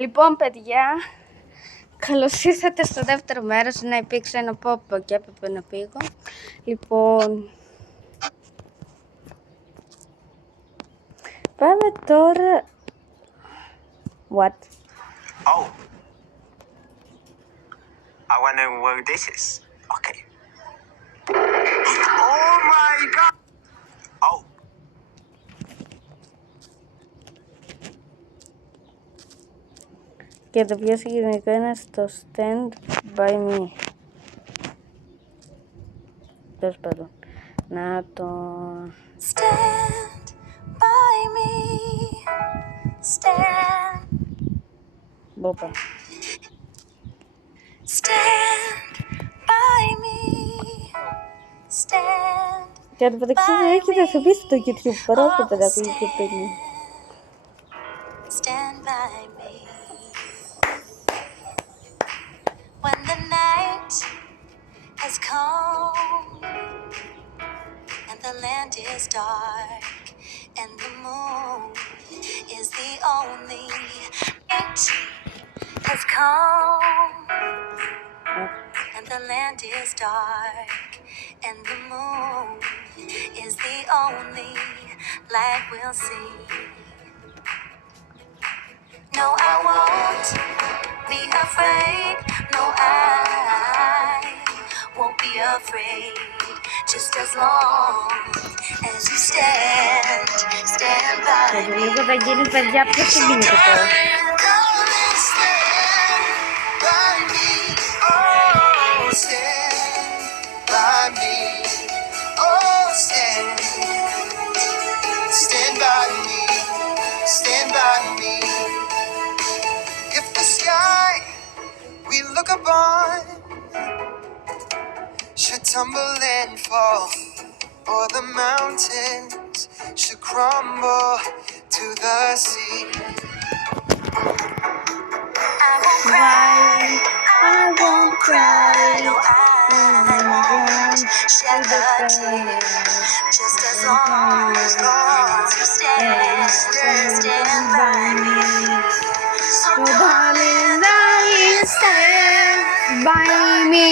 Λοιπόν, παιδιά, καλώς ήρθατε στο δεύτερο μέρος. Να υπήρξε ένα πόπο και έπρεπε να πήγω. Λοιπόν, πάμε τώρα. What? Oh, I wanna work dishes. Okay. Oh my god. Oh. Και το πιο συγκεκριμένο είναι στο Stand By Me. Τέλος πάντων. Να το... Stand by me. Stand. Μπόπα. Stand by me. Stand. Και το μεταξύ δεν έχετε θεπίσει στο YouTube. Παρόλο που τα πήγε και πριν. Stand by me. When the night has come and the land is dark and the moon is the only light has come and the land is dark and the moon is the only light we'll see. No, I won't be afraid. No, I won't be afraid. Just as long as you stand by Και me. λίγο θα γίνει παιδιά πιο συγκινητικό. Stand by me. If the sky we look upon should tumble and fall, or the mountains should crumble to the sea, I won't cry. I won't cry. No, I won't shed a tear. Just as long as you stand by me. So darling, Stand by me.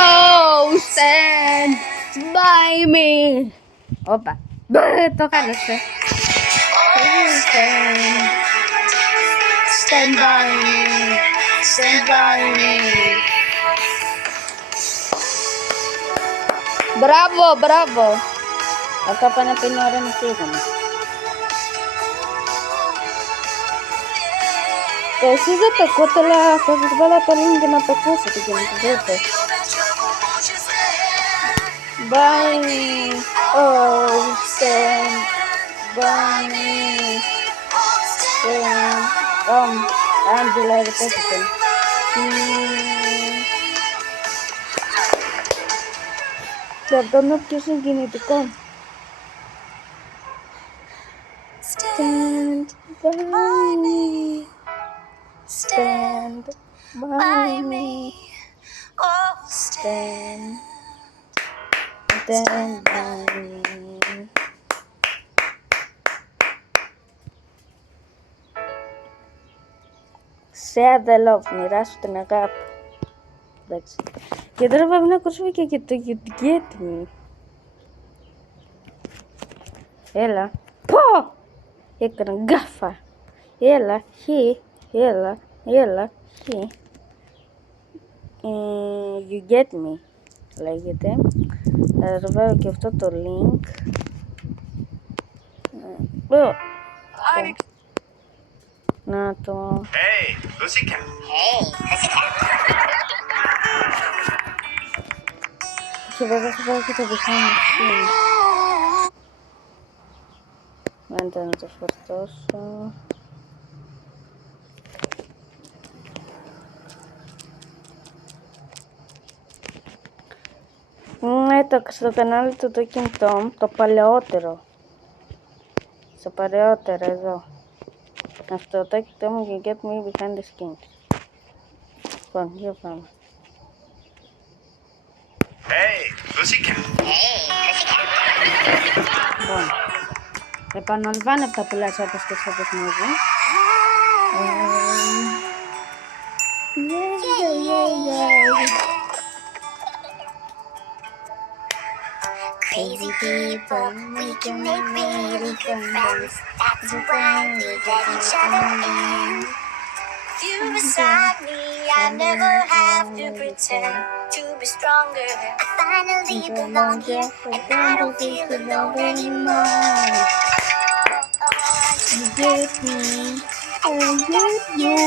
Oh, stand by me. Όπα. Το χάλασε. Stand by me. Stand by me. Μπράβο, μπράβο. Αυτά πάνε πριν ώρα να φύγουμε. Εσείς δεν το ακούτε, αλλά θα σας βάλω το link για να το ακούσετε και να το δείτε. By me, oh, stand by me. Stand, Άντζελα, δεν πέσετε. Και αυτό είναι πιο συγκινητικό. Stand by me. Stand by me. oh, stand. Stand by me. Share the love, μοιράσου την αγάπη. Εντάξει. Και τώρα πάμε να ακούσουμε και το You Get Me. Έλα. Πω! Έκανα γκάφα. Έλα, έλα, You Get Me λέγεται. Θα το βάλω και αυτό το link. Να το... Hey, Pussycat. Και βέβαια θα βάλω και το δικό μου film. Άντε να το φορτώσω. Στο κανάλι του Talking Tom, το παλαιότερο. Στο παλαιότερο εδώ. Αυτό το Talking Tom You Get Me Behind the Scenes. Λοιπόν, για πάμε. Hey, Pussycat. Λοιπόν, επαναλαμβάνω αυτά που λες όπως και στο παιχνίδι. people, we can make really good friends. That's why we let each other in. With you beside me, I never have to pretend to be stronger. I finally belong here, and I don't feel alone anymore. You get me, I get you.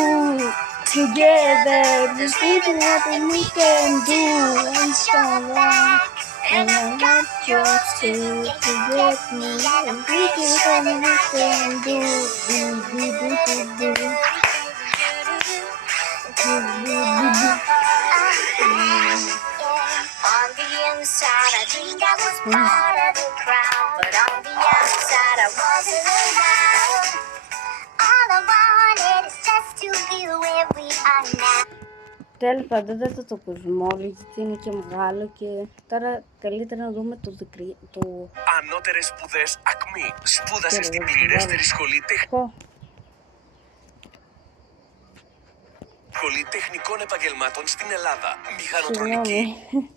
Together, there's nothing we can do. I'm strong, and I want yours too. You get me, and we can do. On the inside, I dreamed I was part of the crowd, but on the outside, I wasn't allowed. All I wanted is just to be where we are now. Τέλος πάντων, δεν θα το ακούσουμε όλοι, γιατί είναι και μεγάλο και τώρα καλύτερα να δούμε το Ανώτερες σπουδές ΑΚΜΗ. Σπούδασε Κύριε, στην δεν πληρέστερη σχολή τεχνικών επαγγελμάτων στην Ελλάδα. Μηχανοτρονική. Συγγνώμη.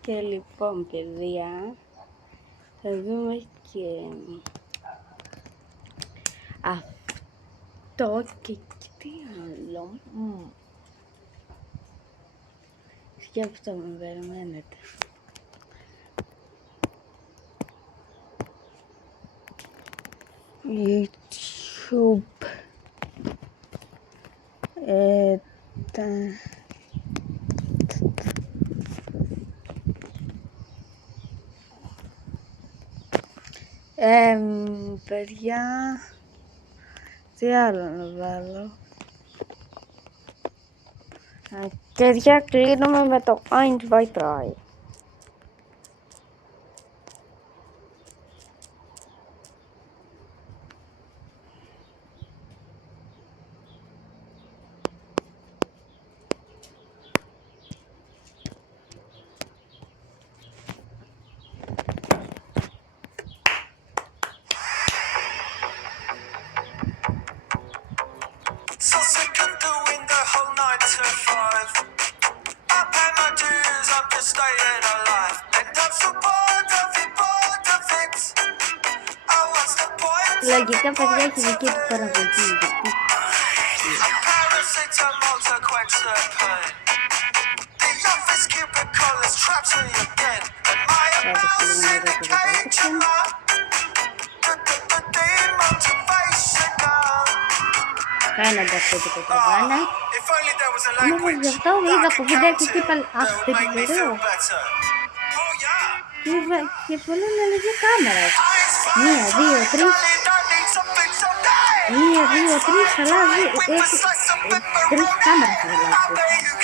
Και λοιπόν, παιδιά, θα δούμε και αυτό και τι άλλο. Σκέφτομαι, περιμένετε. YouTube. Παιδιά, τι άλλο να βάλω. Παιδιά, κλείνουμε με το Eins, zwei, drei. So sick of doing the whole 9 to 5. I pay my dues, I'm just staying alive. And I'm so bored of it. Oh, what's the point? Λογικά, παιδιά, έχει δική του παραγωγή. A paracetamol to quench the pain. The office cubicle is trapped to you again. And my amounts indication the demotivational. Κάνατε αυτό το καταβάλα. If only there was a Μήπως language γι' αυτό είδα that I από could βιντεάκι count και it είπα αχ, that τι would make me ωραίο. feel better. Oh yeah. Και πολύ αλλαγή κάμερα. Μία, δύο, τρεις. Μία, δύο, τρεις, αλλάζει. Έχει τρεις κάμερες αλλάζει.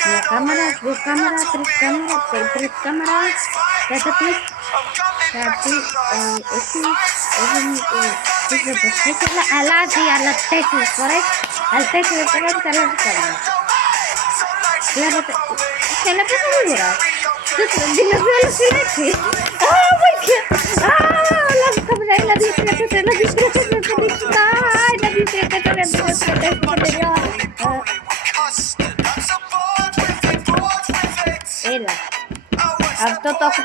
Μία κάμερα, δύο κάμερα, τρεις κάμερα, τρίτη κάμερα, τέταρτη. Κάτι έχει αλλάζει άλλα 4 φορές. Άλλα 4 φορές αλλάζει κάμερα. Βλέπετε γρήγορα. Δηλαδή όλος είναι έτσι. Βοήθεια! Αλλάζει κάμερα, 1, 2, 3, 4, 1, 2, 3, 4, 5, 6, 7, 1, 2, 3, 4, 1, 2, 3, 4, 5, 6. Έλα. Αυτό το έχω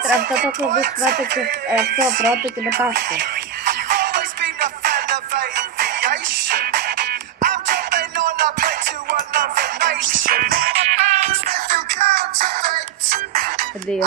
δει πρώτο και αυτό πρώτο και μετά αυτό. Δύο.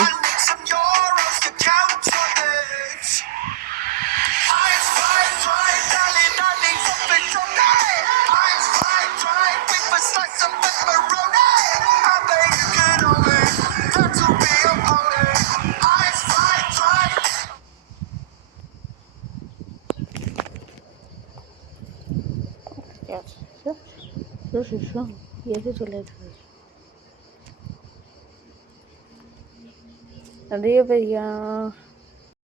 Γιατί το λέτε. Αντίο παιδιά.